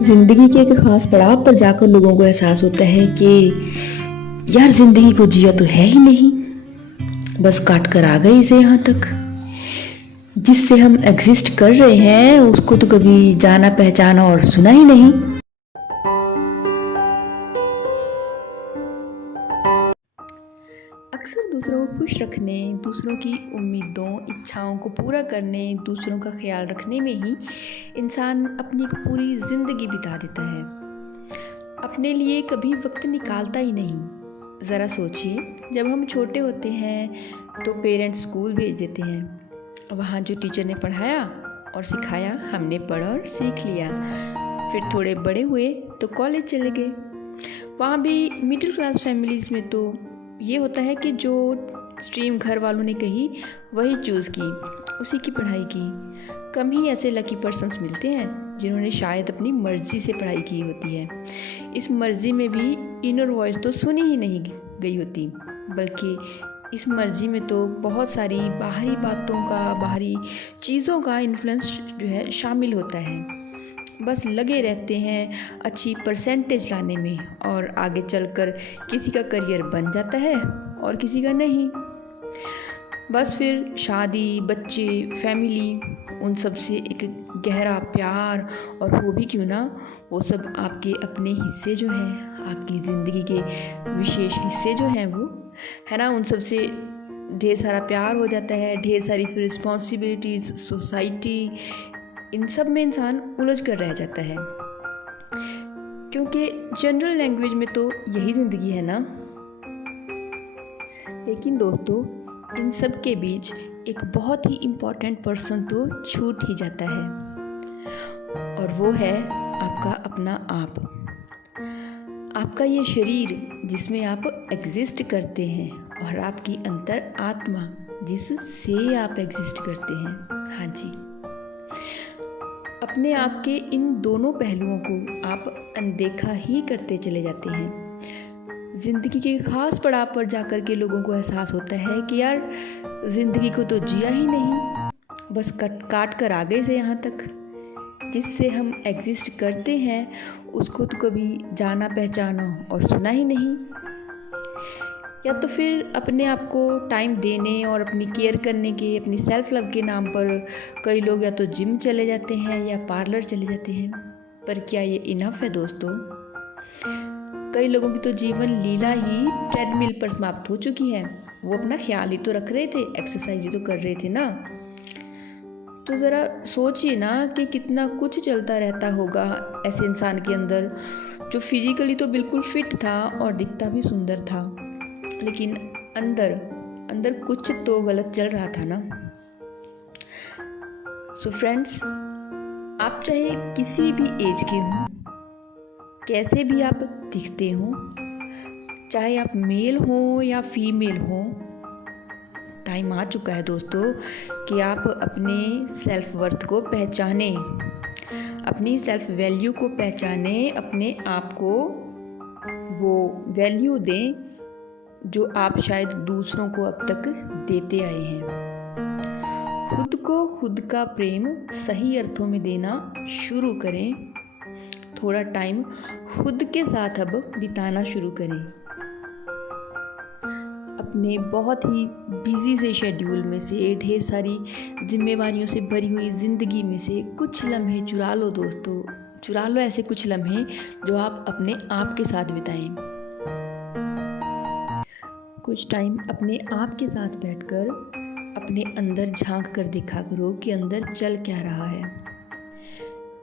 जिंदगी के एक खास पड़ाव पर जाकर लोगों को एहसास होता है कि यार जिंदगी को जिया तो है ही नहीं, बस काट कर आ गए इसे यहाँ तक। जिससे हम एग्जिस्ट कर रहे हैं उसको तो कभी जाना पहचाना और सुना ही नहीं। अक्सर दूसरों को खुश रखने, दूसरों की उम्मीदों इच्छाओं को पूरा करने, दूसरों का ख्याल रखने में ही इंसान अपनी एक पूरी ज़िंदगी बिता देता है। अपने लिए कभी वक्त निकालता ही नहीं। ज़रा सोचिए, जब हम छोटे होते हैं तो पेरेंट्स स्कूल भेज देते हैं। वहाँ जो टीचर ने पढ़ाया और सिखाया हमने पढ़ा और सीख लिया। फिर थोड़े बड़े हुए तो कॉलेज चले गए। वहाँ भी मिडिल क्लास फैमिलीज़ में तो ये होता है कि जो स्ट्रीम घर वालों ने कही वही चूज़ की, उसी की पढ़ाई की। कम ही ऐसे लकी पर्सन्स मिलते हैं जिन्होंने शायद अपनी मर्ज़ी से पढ़ाई की होती है। इस मर्ज़ी में भी इनर वॉइस तो सुनी ही नहीं गई होती, बल्कि इस मर्ज़ी में तो बहुत सारी बाहरी बातों का, बाहरी चीज़ों का इन्फ्लुएंस जो है शामिल होता है। बस लगे रहते हैं अच्छी परसेंटेज लाने में, और आगे चलकर किसी का करियर बन जाता है और किसी का नहीं। बस फिर शादी, बच्चे, फैमिली, उन सब से एक गहरा प्यार, और हो भी क्यों ना, वो सब आपके अपने हिस्से जो हैं, आपकी ज़िंदगी के विशेष हिस्से जो हैं वो है ना, उन सब से ढेर सारा प्यार हो जाता है, ढेर सारी फिर रिस्पॉन्सिबिलिटीज़, सोसाइटी, इन सब में इंसान उलझ कर रह जाता है। क्योंकि जनरल लैंग्वेज में तो यही ज़िंदगी है ना। लेकिन दोस्तों, इन सब के बीच एक बहुत ही इम्पॉर्टेंट पर्सन तो छूट ही जाता है, और वो है आपका अपना आप। आपका ये शरीर जिसमें आप एग्जिस्ट करते हैं, और आपकी अंतर आत्मा जिससे आप एग्जिस्ट करते हैं। हाँ जी, अपने आप के इन दोनों पहलुओं को आप अनदेखा ही करते चले जाते हैं। ज़िंदगी के खास पड़ाव पर जाकर के लोगों को एहसास होता है कि यार ज़िंदगी को तो जिया ही नहीं, बस काट कर आ गए से यहाँ तक। जिससे हम एग्जिस्ट करते हैं उसको तो कभी जाना पहचाना और सुना ही नहीं। या तो फिर अपने आप को टाइम देने और अपनी केयर करने के, अपनी सेल्फ लव के नाम पर कई लोग या तो जिम चले जाते हैं या पार्लर चले जाते हैं। पर क्या ये इनफ है दोस्तों? कई लोगों की तो जीवन लीला ही ट्रेडमिल पर समाप्त हो चुकी है। वो अपना ख्याल ही तो रख रहे थे, एक्सरसाइज ही तो कर रहे थे ना। तो ज़रा सोचिए ना कि कितना कुछ चलता रहता होगा ऐसे इंसान के अंदर, जो फिजिकली तो बिल्कुल फिट था और दिखता भी सुंदर था, लेकिन अंदर अंदर कुछ तो गलत चल रहा था ना। सो फ्रेंड्स, आप चाहे किसी भी एज के हों, कैसे भी आप दिखते हों, चाहे आप मेल हों या फीमेल हों, टाइम आ चुका है दोस्तों कि आप अपने सेल्फ वर्थ को पहचानें, अपनी सेल्फ वैल्यू को पहचानें, अपने आप को वो वैल्यू दें जो आप शायद दूसरों को अब तक देते आए हैं। खुद को खुद का प्रेम सही अर्थों में देना शुरू करें। थोड़ा टाइम खुद के साथ अब बिताना शुरू करें। अपने बहुत ही बिजी से शेड्यूल में से, ढेर सारी जिम्मेवारियों से भरी हुई ज़िंदगी में से कुछ लम्हे चुरा लो दोस्तों, चुरा लो ऐसे कुछ लम्हे जो आप अपने आप के साथ बिताएं। कुछ टाइम अपने आप के साथ बैठकर अपने अंदर झांक कर देखा करो कि अंदर चल क्या रहा है,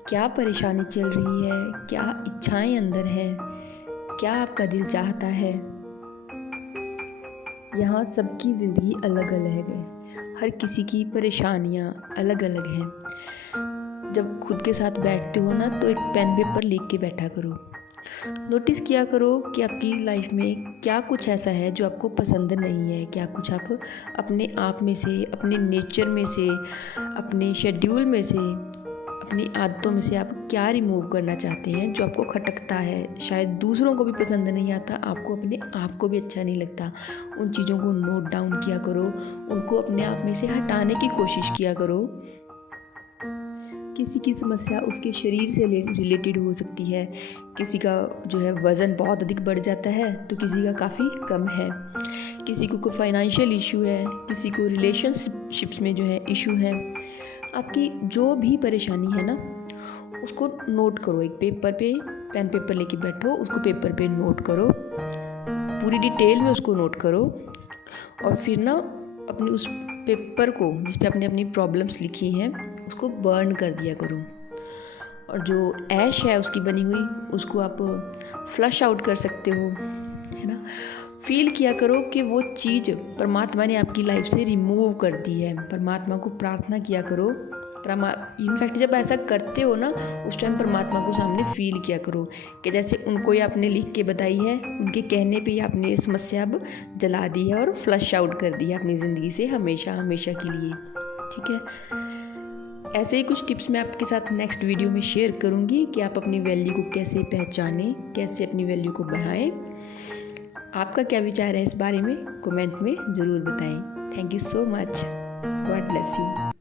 क्या परेशानी चल रही है, क्या इच्छाएं अंदर हैं, क्या आपका दिल चाहता है। यहाँ सबकी ज़िंदगी अलग अलग है, हर किसी की परेशानियाँ अलग अलग हैं। जब खुद के साथ बैठते हो ना, तो एक पेन पेपर लिख के बैठा करो। नोटिस किया करो कि आपकी लाइफ में क्या कुछ ऐसा है जो आपको पसंद नहीं है, क्या कुछ आप अपने आप में से, अपने नेचर में से, अपने शेड्यूल में से, अपनी आदतों में से आप क्या रिमूव करना चाहते हैं जो आपको खटकता है, शायद दूसरों को भी पसंद नहीं आता, आपको अपने आप को भी अच्छा नहीं लगता। उन चीज़ों को नोट डाउन किया करो, उनको अपने आप में से हटाने की कोशिश किया करो। किसी की समस्या उसके शरीर से रिलेटेड हो सकती है। किसी का जो है वज़न बहुत अधिक बढ़ जाता है तो किसी का काफ़ी कम है। किसी को कोई फाइनेंशियल इशू है, किसी को रिलेशनशिप्स में जो है इशू है। आपकी जो भी परेशानी है ना, उसको नोट करो। एक पेपर पे पेन पेपर लेके बैठो, उसको पेपर पे नोट करो, पूरी डिटेल में उसको नोट करो। और फिर ना अपनी उस पेपर को जिस पे आपने अपनी प्रॉब्लम्स लिखी हैं उसको बर्न कर दिया करो। और जो ऐश है उसकी बनी हुई, उसको आप फ्लश आउट कर सकते हो, है ना। फील किया करो कि वो चीज़ परमात्मा ने आपकी लाइफ से रिमूव कर दी है। परमात्मा को प्रार्थना किया करो। इनफैक्ट जब ऐसा करते हो ना, उस टाइम परमात्मा को सामने फील किया करो कि जैसे उनको ही आपने लिख के बताई है, उनके कहने पे ही आपने ये समस्या अब जला दी है और फ्लश आउट कर दी है अपनी ज़िंदगी से हमेशा हमेशा के लिए। ठीक है, ऐसे ही कुछ टिप्स मैं आपके साथ नेक्स्ट वीडियो में शेयर करूँगी कि आप अपनी वैल्यू को कैसे पहचानें, कैसे अपनी वैल्यू को बढ़ाएं। आपका क्या विचार है इस बारे में कमेंट में ज़रूर बताएं। Thank you so much. God bless you.